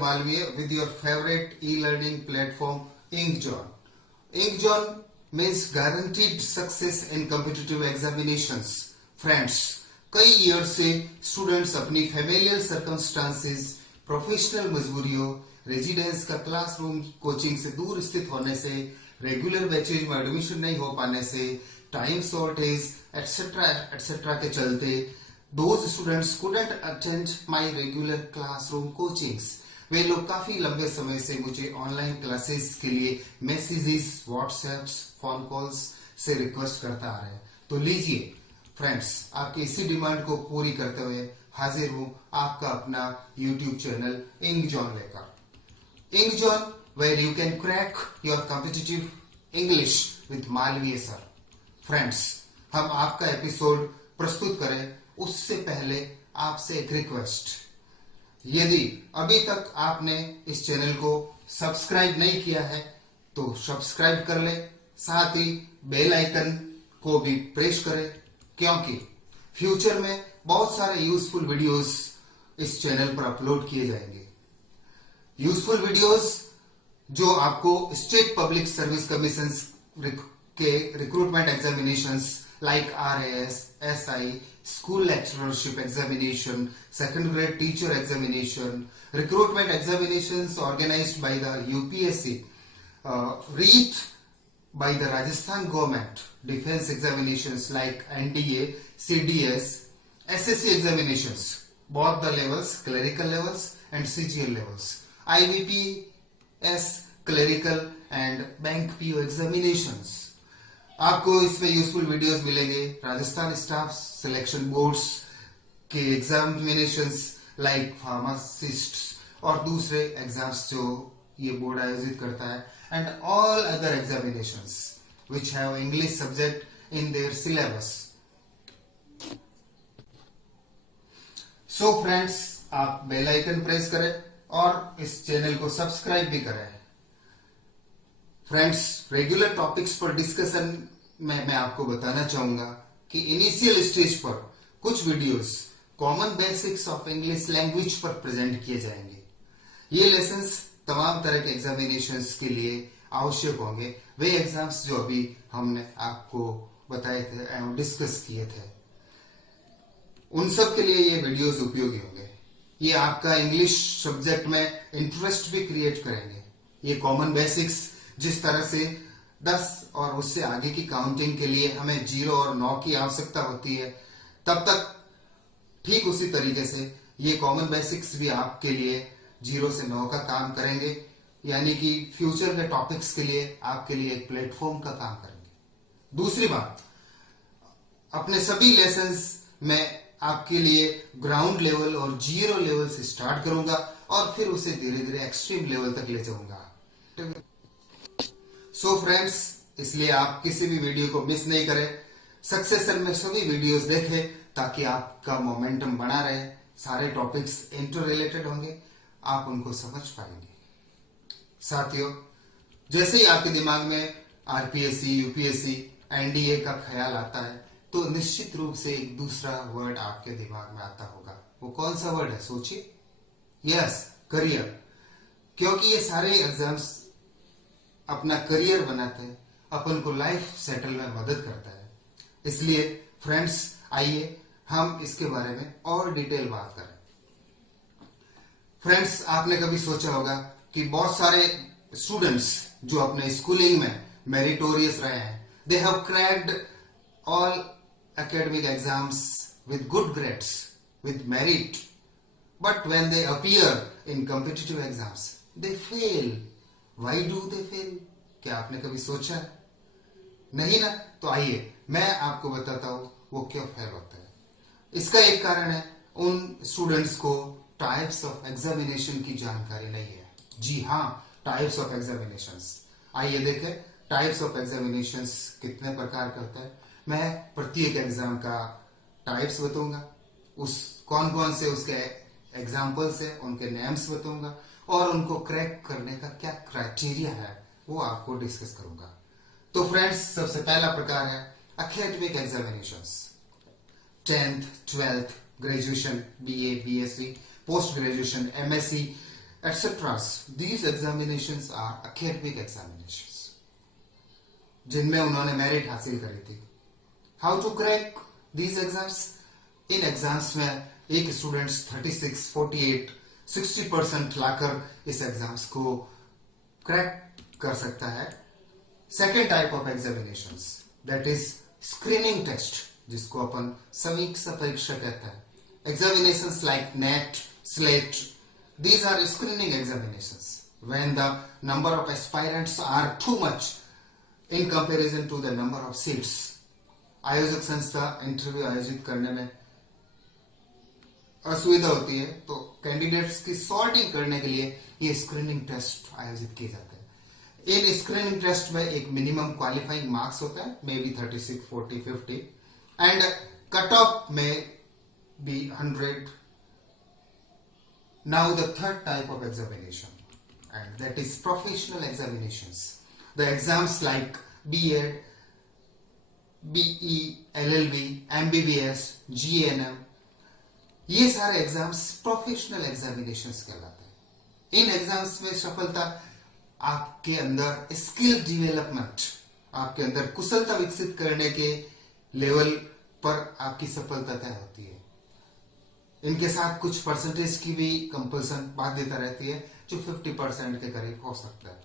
Malviya with your favorite e-learning platform Inkjohn. Inkjohn means guaranteed success in competitive examinations. Friends, कई year से students अपनी familial circumstances, professional मजबूरियों, residence का classroom coaching से दूर स्थित होने से, रेगुलर बैचेज में एडमिशन नहीं हो पाने से, टाइम शॉर्टेज एटसेट्रा एटसेट्रा के चलते those students couldn't attend my regular classroom coachings. वे लोग काफी लंबे समय से मुझे ऑनलाइन क्लासेस के लिए मैसेजेस, व्हाट्सएप्स, फोन कॉल्स से रिक्वेस्ट करता आ रहे हैं. तो लीजिए फ्रेंड्स, आपकी इसी डिमांड को पूरी करते हुए हाजिर हूं आपका अपना यूट्यूब चैनल इंकजॉन लेकर. इंकजॉन, where you can crack your competitive English with Malviya sir. Friends, हम आपका एपिसोड प्रस्तुत करें उससे पहले आपसे एक रिक्वेस्ट. यदि अभी तक आपने इस चैनल को सब्सक्राइब नहीं किया है तो सब्सक्राइब कर ले, साथ ही बेल आइकन को भी प्रेस करें, क्योंकि फ्यूचर में बहुत सारे यूजफुल वीडियोस इस चैनल पर अपलोड किए जाएंगे. यूजफुल वीडियोस जो आपको स्टेट पब्लिक सर्विस कमीशन के recruitment examinations like RAS, SI, school lecturership examination, second grade teacher examination, recruitment examinations organized by the UPSC, REET by the Rajasthan government, defense examinations like NDA, CDS, SSC examinations, both the levels, clerical levels and CGL levels, IBPS, clerical and bank PO examinations. आपको इसमें useful videos मिलेंगे. Rajasthan staff selection boards के examinations like pharmacist और दूसरे exams जो ये board आयोजित करता है, and all other examinations which have English subject in their syllabus. So friends, आप बेल आइकन प्रेस करें और इस चैनल को सब्सक्राइब भी करें. फ्रेंड्स, रेगुलर टॉपिक्स पर डिस्कशन में मैं आपको बताना चाहूंगा कि इनिशियल स्टेज पर कुछ videos common basics of English language पर प्रेजेंट किए जाएंगे. ये लेसन्स तमाम तरह के एग्जामिनेशंस के लिए आवश्यक होंगे, वे एग्जाम्स जो अभी हमने आपको बताए थे एवं डिस्कस किए थे, उन सब के लिए ये वीडियोस उपयोगी होंगे. ये आपका इंग्लिश सब्जेक्ट में इंटरेस्ट भी क्रिएट करेंगे. ये कॉमन बेसिक्स जिस तरह से 10 और उससे आगे की काउंटिंग के लिए हमें 0 और 9 की आवश्यकता होती है, तब तक ठीक उसी तरीके से ये कॉमन बेसिक्स भी आपके लिए 0 से 9 का काम करेंगे, यानी कि फ्यूचर के टॉपिक्स के लिए आपके लिए एक प्लेटफॉर्म का काम करेंगे. दूसरी बात, अपने सभी लेसन्स में आपके लिए ग्राउंड लेवल और 0 लेवल से स्टार्ट करूंगा और फिर उसे धीरे धीरे एक्सट्रीम लेवल तक ले जाऊंगा. सो फ्रेंड्स, इसलिए आप किसी भी वीडियो को मिस नहीं करें. सक्सेशन में सभी वीडियोस देखें ताकि आपका मोमेंटम बना रहे. सारे टॉपिक्स इंटर रिलेटेड होंगे, आप उनको समझ पाएंगे. साथियों, जैसे ही आपके दिमाग में आरपीएससी, यूपीएससी, एनडीए का ख्याल आता है तो निश्चित रूप से एक दूसरा वर्ड आपके दिमाग में आता होगा. वो कौन सा वर्ड है, सोचिए. Yes, career. क्योंकि ये सारे एग्जाम्स अपना करियर बनाते हैं, अपन को लाइफ सेटल में मदद करता है. इसलिए फ्रेंड्स, आइए हम इसके बारे में और डिटेल बात करें. फ्रेंड्स, आपने कभी सोचा होगा कि बहुत सारे स्टूडेंट्स जो अपने स्कूलिंग में मेरिटोरियस रहे हैं, they have cracked all academic exams with good grades, with merit, but when they appear in competitive exams they fail. Why do they fail? क्या आपने कभी सोचा है? नहीं ना? तो आइए मैं आपको बताता हूं वो क्यों फेल होता है. इसका एक कारण है, उन स्टूडेंट्स को टाइप्स ऑफ एग्जामिनेशन की जानकारी नहीं है. जी हाँ, टाइप्स ऑफ एग्जामिनेशंस. आइए देखें टाइप्स ऑफ एग्जामिनेशंस कितने प्रकार के होते हैं. मैं प्रत्येक एग्जाम का टाइप्स बताऊंगा, उस कौन कौन से उसके एग्जाम्पल्स है, उनके नेम्स बताऊंगा और उनको क्रैक करने का क्या क्राइटेरिया है वो आपको डिस्कस करूंगा. तो फ्रेंड्स, सबसे पहला प्रकार है academic examinations. 10th, 12th, graduation, BA, BSc, post graduation, MSc, etc. These examinations are academic examinations जिनमें उन्होंने मेरिट हासिल करी थी. How to crack these exams? इन एग्जाम्स में एक स्टूडेंट्स 36, 48, 60% लाकर इस एग्जाम्स को क्रैक कर सकता है. Second type of examinations that is screening test, जिसको अपन समीक्षा परीक्षा कहते हैं. Examinations like NET, SLET, these are screening examinations when the number of aspirants are too much in comparison to the number of seats. आयोजक संस्था interview आयोजित करने में असुविधा होती है, तो कैंडिडेट्स की सॉर्टिंग करने के लिए ये स्क्रीनिंग टेस्ट आयोजित किए जाते हैं. इन स्क्रीनिंग टेस्ट में एक मिनिमम क्वालिफाइंग मार्क्स होता है, may be 36, 40, 50, and cut off में B 100. Now the third type of examination, and that is professional examinations. The exams like B.Ed, BE, LLB, MBBS, GNM, ये सारे एग्जाम्स प्रोफेशनल एग्जामिनेशंस कहलाते हैं. इन exams में सफलता आपके अंदर स्किल डेवलपमेंट, आपके अंदर कुशलता विकसित करने के लेवल पर आपकी सफलता तय होती है. इनके साथ कुछ परसेंटेज की भी कंपल्सन बाध्यता रहती है, जो 50% के करीब हो सकता है.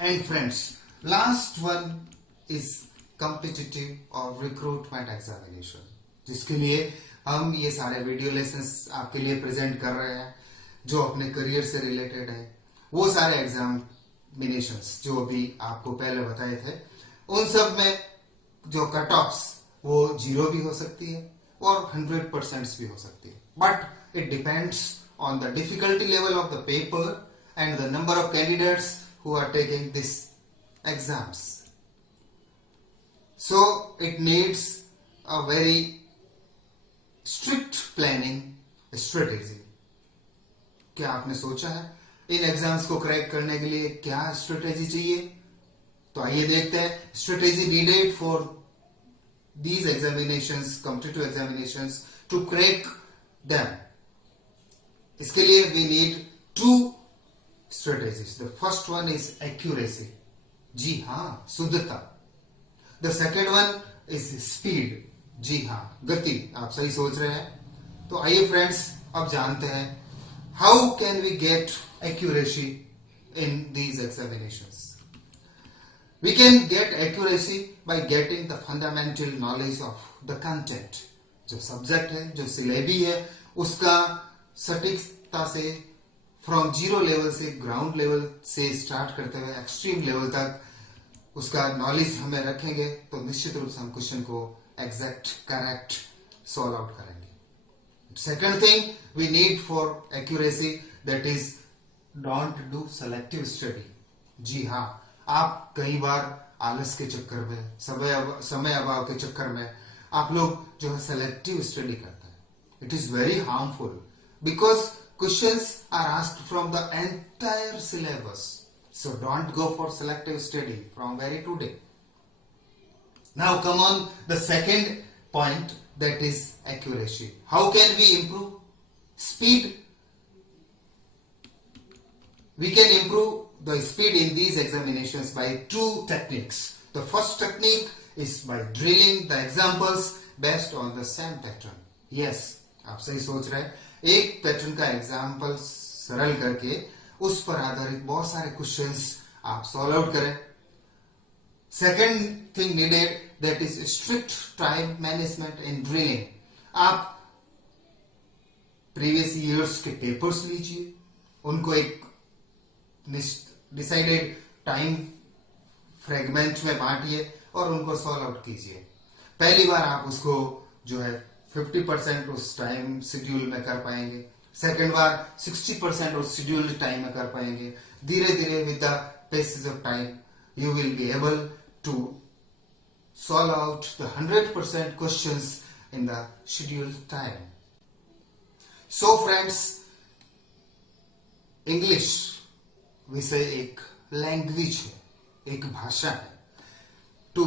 And friends, last one is competitive और रिक्रूटमेंट एग्जामिनेशन, जिसके लिए हम ये सारे वीडियो लेसन्स आपके लिए प्रेजेंट कर रहे हैं, जो अपने करियर से रिलेटेड है. वो सारे एग्जामिनेशंस जो अभी आपको पहले बताए थे, उन सब में जो कट ऑफ्स वो 0 भी हो सकती है और 100% भी हो सकती है. But it depends on the difficulty level of the paper and the number of candidates who are taking this exams. So it needs a very strict planning strategy. क्या आपने सोचा है इन एग्जाम्स को क्रैक करने के लिए क्या स्ट्रेटेजी चाहिए? तो आइए देखते हैं strategy needed for these examinations, competitive examinations, to crack them. इसके लिए we need 2 strategies. The first one is accuracy. जी हाँ, शुद्धता. The second one is speed. जी हाँ, गति. आप सही सोच रहे हैं. तो आइए फ्रेंड्स, अब जानते हैं how can we get accuracy in these examinations. We can get accuracy by getting the fundamental knowledge of the content. जो सब्जेक्ट है, जो सिलेबी है, उसका सटीकता से फ्रॉम 0 लेवल से, ग्राउंड लेवल से स्टार्ट करते हुए एक्सट्रीम लेवल तक उसका नॉलेज हमें रखेंगे, तो निश्चित रूप से हम क्वेश्चन को एग्जैक्ट, करेक्ट सॉल्व आउट करेंगे. Second thing we need for accuracy, that is don't do selective study. जी हाँ, आप कई बार आलस के चक्कर में, समय अभाव के चक्कर में आप लोग जो है सेलेक्टिव स्टडी करते हैं. It is very harmful because questions are asked from the entire syllabus. So don't go for selective study from very today. Now come on the second point, that is accuracy. How can we improve speed? We can improve the speed in these examinations by 2 techniques. The first technique is by drilling the examples based on the same pattern. Yes, आप सही सोच रहे हैं. एक pattern का example सरल करके उस पर आधारित बहुत सारे क्वेश्चंस आप सॉल्व आउट करें. Second thing needed, that is strict time management in drilling. आप प्रीवियस ईयर्स के पेपर्स लीजिए, उनको एक डिसाइडेड टाइम फ्रेगमेंट में बांटिए और उनको सॉल्व आउट कीजिए. पहली बार आप उसको जो है 50% उस टाइम शेड्यूल में कर पाएंगे, सेकेंड बार 60% उस शेड्यूल टाइम में कर पाएंगे. धीरे धीरे with the passage of time you will be able to solve out the 100% questions in the schedule time. So friends, English विषय एक लैंग्वेज है, एक भाषा है. To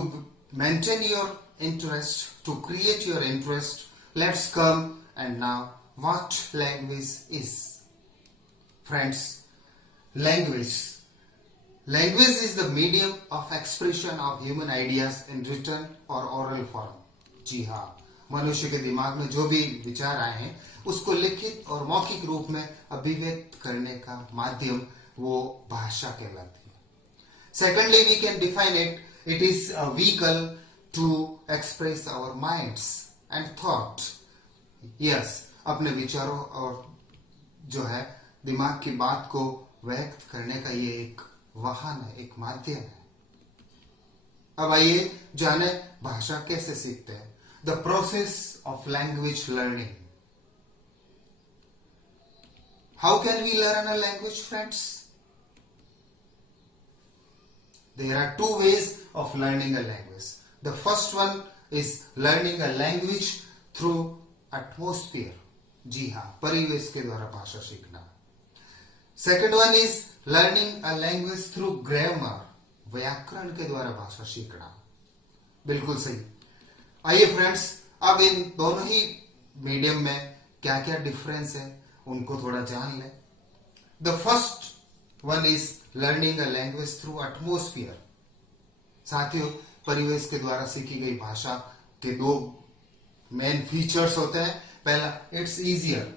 maintain your interest, to create your interest, let's come and now what language is. Friends, language. Language is the medium of expression of human ideas in written or oral form. जी हाँ, मनुष्य के दिमाग में जो भी विचार आए हैं उसको लिखित और मौखिक रूप में अभिव्यक्त करने का माध्यम वो भाषा कहलाती है. Secondly, we can define it. It is a vehicle to express our minds and thought. Yes, अपने विचारों और जो है दिमाग की बात को व्यक्त करने का ये एक वाहन है, एक माध्यम है. अब आइए जाने भाषा कैसे सीखते हैं. The process of language learning. How can we learn a language, friends? There are two ways of learning a language. The first one is learning a language through atmosphere. जी हाँ, परिवेश के द्वारा भाषा सीखना. Second one is learning a language through grammar. व्याकरण के द्वारा भाषा सीखना. बिल्कुल सही. आइए फ्रेंड्स, अब इन दोनों ही मीडियम में क्या क्या डिफरेंस है उनको थोड़ा जान लें. The first one is learning a language through atmosphere. साथियों, परिवेश के द्वारा सीखी गई भाषा के दो मेन फीचर्स होते हैं. पहला, इट्स इजियर.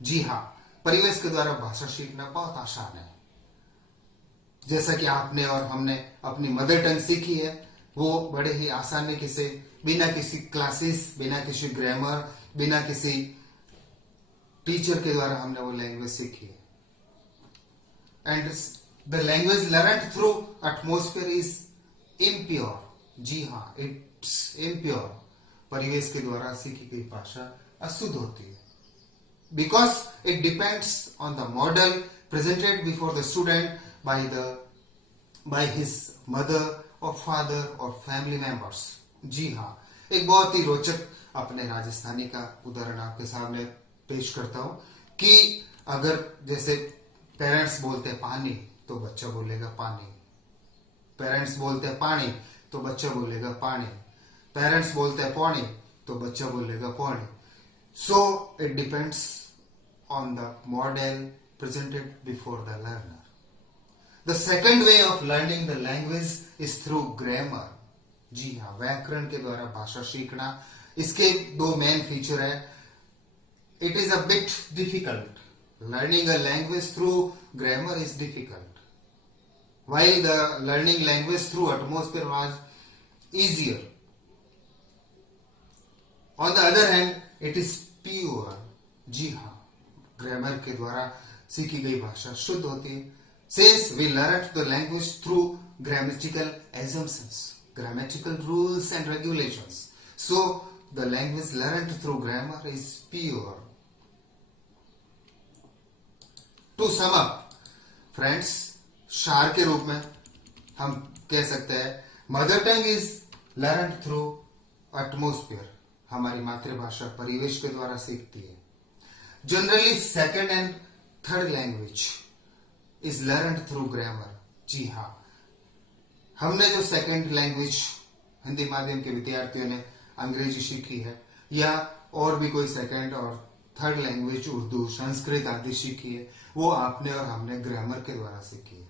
जी हाँ, परिवेश के द्वारा भाषा सीखना बहुत आसान है. जैसा कि आपने और हमने अपनी मदर टंग सीखी है, वो बड़े ही आसानी से, बिना किसी क्लासेस, बिना किसी ग्रामर, बिना किसी टीचर के द्वारा हमने वो लैंग्वेज सीखी है. And the language learned through atmosphere is impure. जी हाँ, इट्स इम्प्योर. परिवेश के द्वारा सीखी गई भाषा अशुद्ध होती है. Because it depends on the model presented before the student by his mother or father or family members. जी हाँ, एक बहुत ही रोचक अपने राजस्थानी का उदाहरण आपके सामने पेश करता हूँ कि अगर जैसे पेरेंट्स बोलते हैं पानी तो बच्चा बोलेगा पानी. पेरेंट्स बोलते हैं पानी तो बच्चा बोलेगा पानी. पेरेंट्स बोलते हैं पौनी तो बच्चा बोलेगा पौनी. So it depends on the model presented before the learner. The second way of learning the language is through grammar. जी हाँ, व्याकरण के द्वारा भाषा सीखना. इसके दो मेन फीचर है. It is a bit difficult. Learning a language through grammar is difficult, while the learning language through atmosphere was easier. On the other hand, it is pure. जी हाँ, ग्रामर के द्वारा सीखी गई भाषा शुद्ध होती है. Since we learned the language through grammatical assumptions, grammatical rules and regulations, so the language learned through grammar is pure. To sum up, friends, सार के रूप में हम कह सकते हैं, mother tongue is learned through atmosphere. हमारी मातृभाषा परिवेश के द्वारा सीखती है. Generally second and third language is learned through grammar. जी हाँ, हमने जो सेकंड लैंग्वेज हिंदी माध्यम के विद्यार्थियों ने अंग्रेजी सीखी है, या और भी कोई सेकंड और थर्ड लैंग्वेज उर्दू, संस्कृत आदि सीखी है, वो आपने और हमने ग्रामर के द्वारा सीखी है.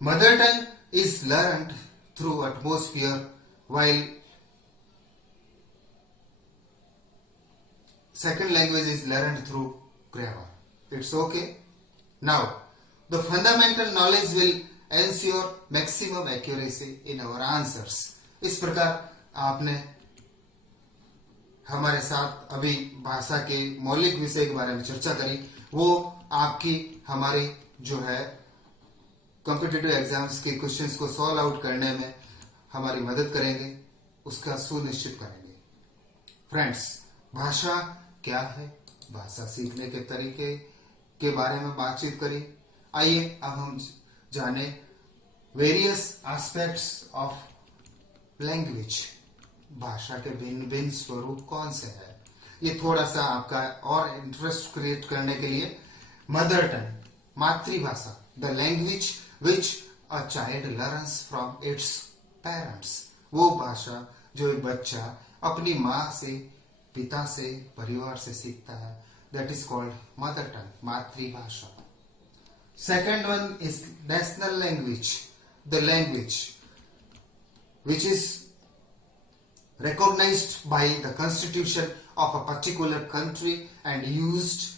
Mother tongue is learned through atmosphere while second language is learned through grammar. It's okay. Now, the fundamental knowledge will ensure maximum accuracy in our answers. इस प्रकार आपने हमारे साथ अभी भाषा के मौलिक विषय के बारे में चर्चा करी. वो आपकी हमारी जो है कॉम्पिटिटिव एग्जाम्स के क्वेश्चंस को सॉल्व आउट करने में हमारी मदद करेंगे, उसका सुनिश्चित करेंगे. फ्रेंड्स, भाषा क्या है, भाषा सीखने के तरीके के बारे में बातचीत करी. आइए अब हम जाने वेरियस एस्पेक्ट्स ऑफ लैंग्वेज. भाषा के भिन्न भिन्न स्वरूप कौन से हैं, ये थोड़ा सा आपका और इंटरेस्ट क्रिएट करने के लिए. मदर टंग, मातृभाषा, the language which a child learns from its parents. वो भाषा जो एक बच्चा अपनी माँ से, पिता से, परिवार से सीखता है. that is called mother tongue, मातृभाषा. Second one is national language, the language which is recognized by the constitution of a particular country and used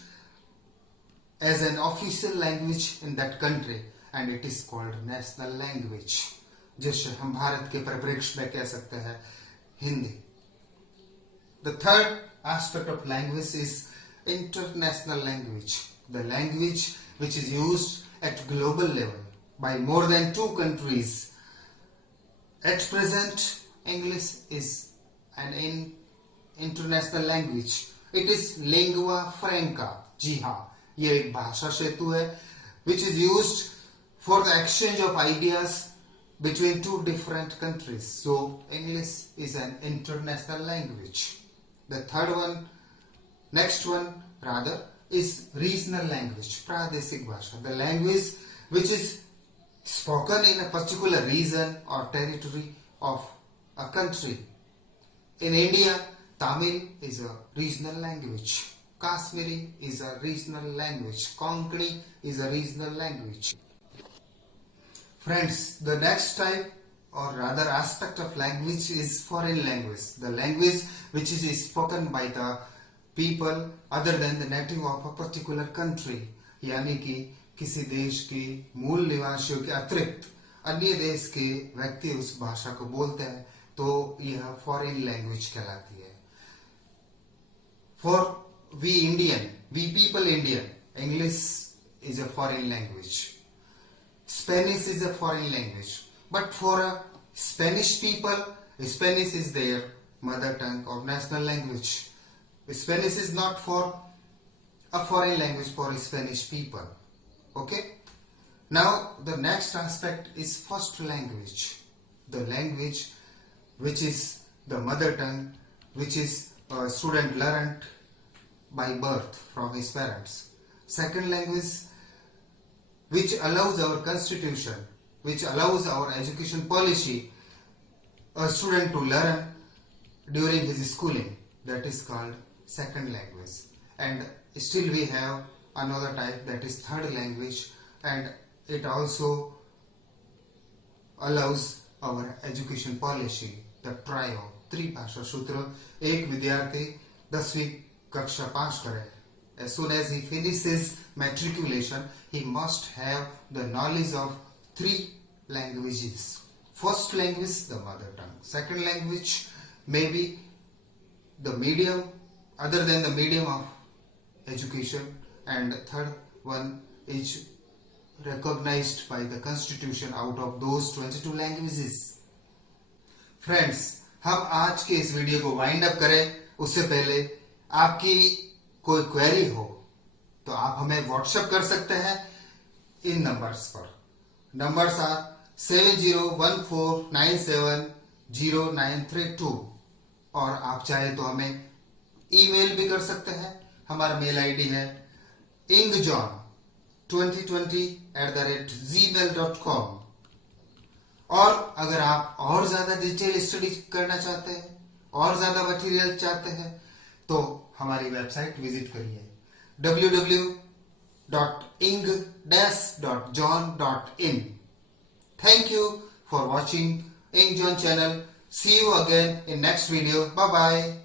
as an official language in that country, and it is called national language. जैसे हम भारत के परिप्रेक्ष्य में कह सकते हैं Hindi. The third aspect of language is international language, the language which is used at global level by more than 2 countries. At present, English is an international language. It is lingua franca. जी हाँ, ये एक भाषा सेतु है which is used for the exchange of ideas between 2 different countries. So English is an international language. The next one is regional language, प्रादेशिक भाषा, the language which is spoken in a particular region or territory of a country. In India, Tamil is a regional language. Kashmiri is a regional language. Konkani is a regional language. Friends, the next type or rather aspect of language is foreign language. The language which is spoken by the people other than the native of a particular country. यानी कि किसी देश के मूल निवासियों के अतिरिक्त अन्य देश के व्यक्ति उस भाषा को बोलते हैं तो यह फॉरेन लैंग्वेज कहलाती है. For we people Indian, English is a foreign language. Spanish is a foreign language. But for a Spanish people, Spanish is their mother tongue or national language. Spanish is not for a foreign language for Spanish people. Okay? Now the next aspect is first language. The language which is the mother tongue, which is a student learned by birth from his parents. Second language which allows our constitution, which allows our education policy, a student to learn during his schooling. That is called second language. And still we have another type, that is third language, and it also allows our education policy, the trio, त्रिभाषा सूत्र. एक विद्यार्थी 10वीं कक्षा पास करे, as soon as he finishes matriculation, he must have the knowledge of 3 languages. First language, the mother tongue. Second language, maybe the medium other than the medium of education, and third one is recognized by the constitution out of those 22 languages. Friends, हम आज के इस video को wind up करें उससे पहले आपकी कोई क्वेरी हो तो आप हमें व्हाट्सएप कर सकते हैं इन नंबर्स पर. नंबर्स आर 7014970932 और आप चाहे तो हमें ईमेल भी कर सकते हैं. हमारा मेल आईडी है ingjon2020@gmail.com. और अगर आप और ज्यादा डिटेल स्टडी करना चाहते हैं, और ज्यादा मटेरियल चाहते हैं तो हमारी वेबसाइट विजिट करिए www.ing-jon.in. Thank you for watching Ing Jon channel. See you again in next video. Bye bye.